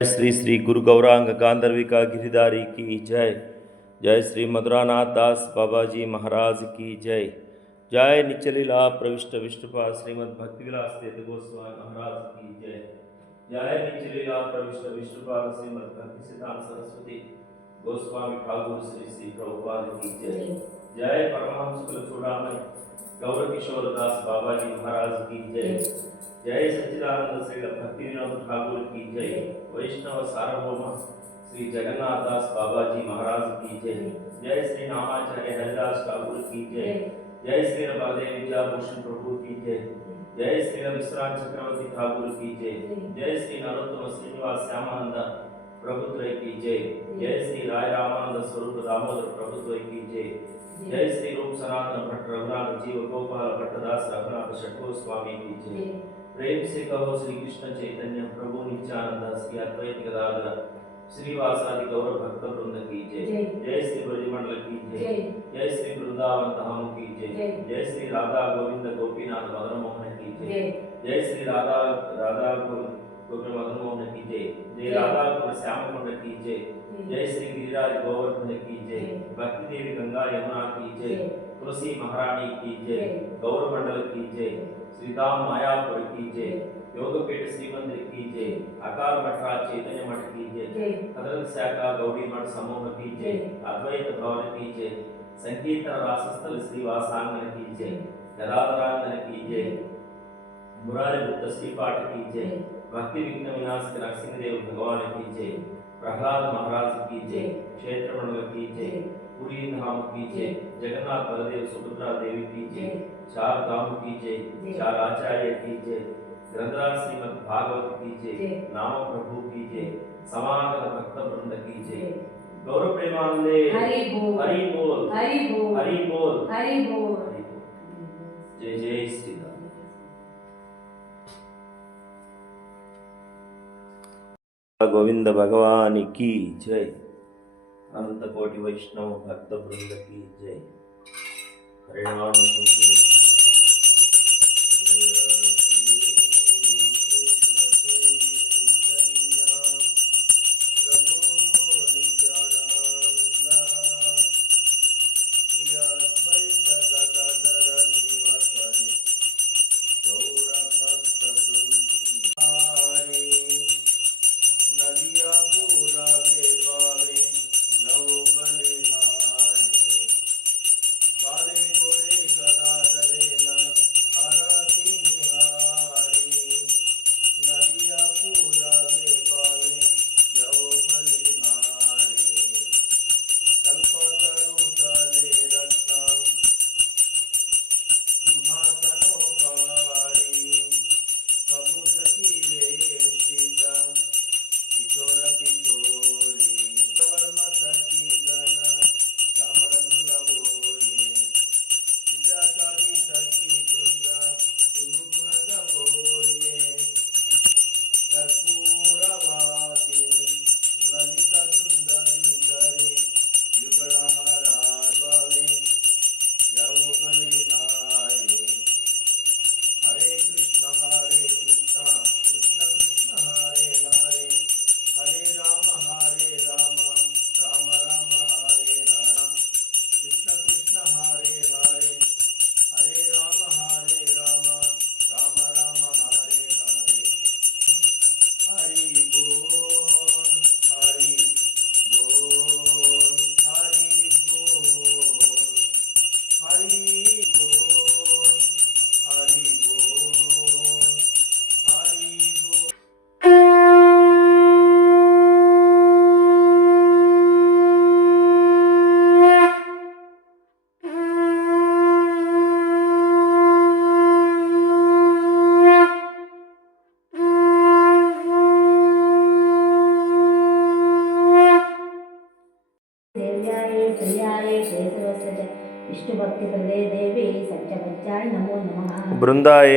श्री श्री गुरु गौरांग गांधर्विका गिरिधारी की जय। जय श्री मधुरानाथ दास बाबा जी महाराज की जय। जय निचलीला प्रविष्ट विष्णुपा श्रीमद भक्ति विलास तीर्थ गोस्वामी महाराज की जय। जय निचलीला प्रविष्ट विष्णुपा श्रीमद भक्ति सिद्धांत सरस्वती गोस्वामी ठाकुर श्री श्री प्रभुपाद की जय। जय परमहंस कुल चूड़ामणि गौर किशोर दास बाबा जी महाराज की जय। जय सच्चिदानंद श्री भक्ति ठाकुर की जय। वैष्णव सार्वभौम श्री जगन्नाथ दास बाबा जी महाराज की जय। जय श्री नामाचार्य हरिदास ठाकुर की जय। जय श्री बलदेव विद्याभूषण प्रभु की जय। जय श्री विश्राम चक्रवर्ती ठाकुर की जय। जय श्री नरोत्तम श्रीनिवास श्यामानंद प्रभुत्व की जय। जय श्री राय रामानंद स्वरूप दामोदर प्रभुत्व की जय। जय श्री रूप सनातन भट्ट रघुनाथ जीव गोपाल भट्टदास रघुनाथ षटको स्वामी की जय। प्रेम से कहो श्री कृष्ण चैतन्य प्रभु नित्यानंद श्री अद्वैत गदाधर श्रीवासादि गौरव भक्त वृंद की जय जय। श्री ब्रजमंडल की जय जय श्री वृंदावन धाम की जय जय। श्री राधा गोविंद गोपीनाथ मदन मोहन की जय जय श्री राधा राधा गो- गोपी मदन मोहन की जय जय। राधा कुल श्याम कुंड की जय जय श्री गिरिराज गोवर्धन की जय। भक्ति देवी गंगा यमुना की जय। तुलसी महारानी की जय। गौर मंडल की जय श्रीधाम मायापुर की जय योगपीठ श्री मंदिर की जय अकाल मठ राज चैतन्य मठ की जय कदल शाखा गौड़ी मठ समूह की जय। अद्वैत भवन की जय संकीर्तन रासस्थल श्री वासांगन की जय गदाधरांगन की जय मुरारी बुद्ध श्री पाठ की जय भक्ति विघ्न विनाश नरसिंह देव भगवान की जय प्रहलाद महाराज की जय क्षेत्र मंडल की जय पुरी धाम की जय जगन्नाथ बलदेव सुभद्रा देवी की जय चार धाम की जय जय। चार आचार्य की जय ग्रंथराज श्रीमद भागवत की जय जय। नाम प्रभु की जय समागत भक्त वृंद की जय जय गौरव प्रेमानंदे हरि बोल हरि बोल हरि बोल हरि बोल हरि बोल हरि बोल जय जय श्री राम गोविंद भगवान की जय अनंत कोटि वैष्णव भक्त वृंद की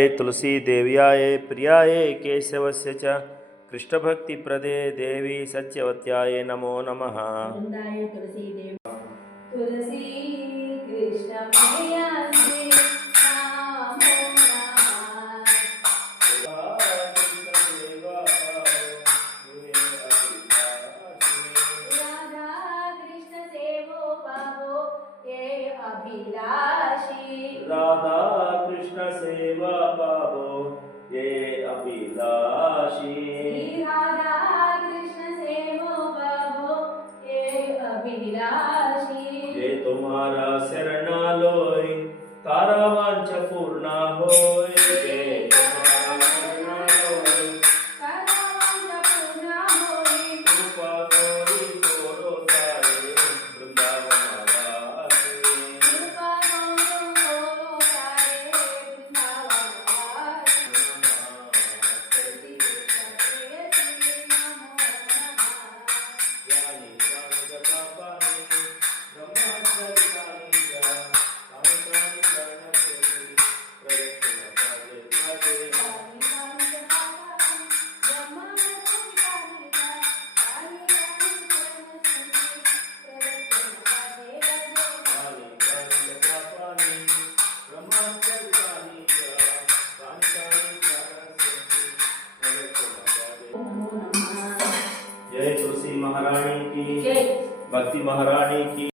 तुलसी देवी सत्यवत्याय केशव से च कृष्णभक्तिप्रदे देवी सत्यवत्याय नमो नमः। तुलसी देव तुलसी कृष्ण सेवा पावो ये अभिलाषी। राधा कृष्ण सेवो ये अभिलाषी तुम्हारा शरणा लोय तारा वांछ पूर्ण होय। की। भक्ति महारानी की।